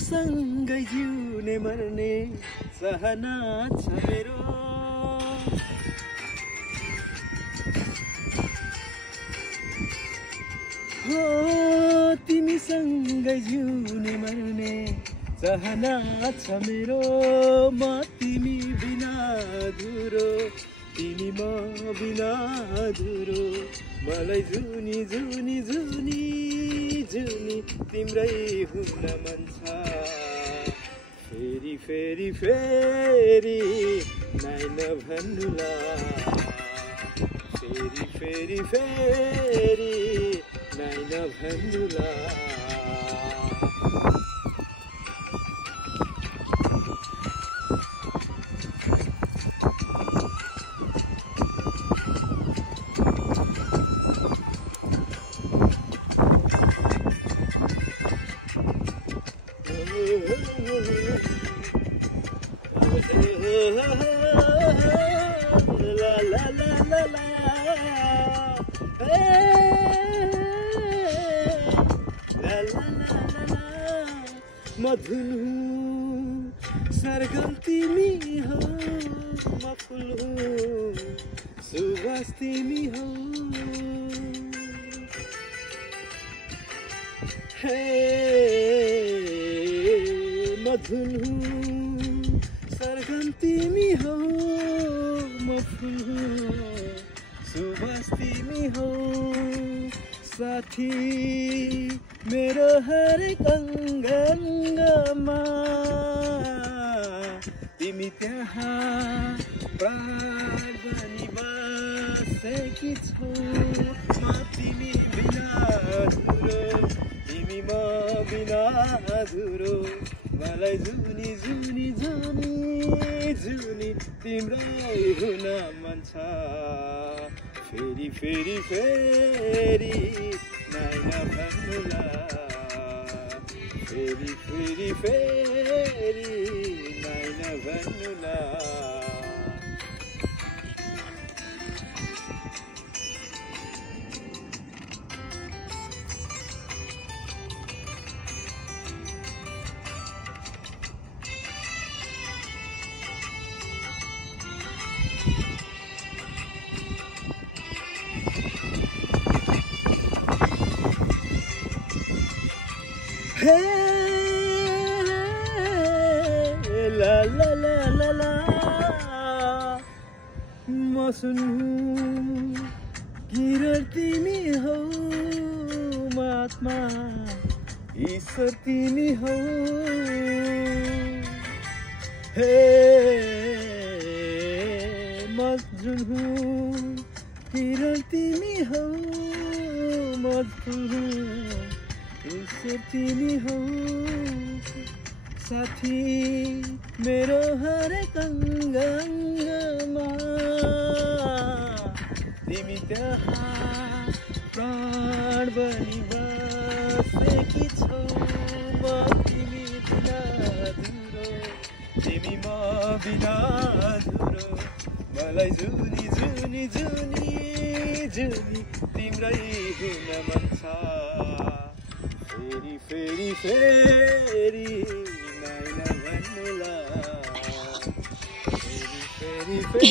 सँगै जिउने मर्ने चाहना छ मेरो। हो तिमीसँगै जिउने मर्ने चाहना छ मेरो। म तिमी बिना अधुरो, तिमी म बिना अधुरो। मलाई जुनी जुनी जुनी जुनी तिम्रै हुन मन छ। फेरि फेरि फेरि नाइ नभन्नुला। फेरि फेरि फेरि नाइ नभन्नुला। मधुन हूँ सरगम तिमी हो, म फुल हूँ सुवास तिमी हो। हे मधुन हूँ सरगम तिमी हो, म फुल हूँ सुवास तिमी हो। साथी मेरो हरेक अङ्गमा तिमी त्यहाँ प्राण बनी बसेकी छौ। म तिमी बिना अधुरो, तिमी म बिना अधुरो। मलाई जुनी जुनी जुनी जुनी तिम्रै हुन मन छ। फेरि फेरि फेरि नाइ नभन्नुला। फेरि फेरि फेरि नाइ नभन्नुला। हे ला ला ला ला ला मौसम किरण तिमी हौ, म आत्मा ईश्वर तिमी हौ। हे मजुन हूँ किरण तिमी हौ, म फुल ईश्वर तिमी हौ। साथी मेरो हरेक अङ्गमा तिमी त्यहाँ प्राण बनी बसेकी छौ। म तिमी बिना अधुरो, तिमी म बिना अधुरो। मलाई जुनी जुनी जुनी जुनी तिम्रै हुन मन छ। फेरि फेरि फेरि नाइ नभन्नुला। फेरि फेरि फेरि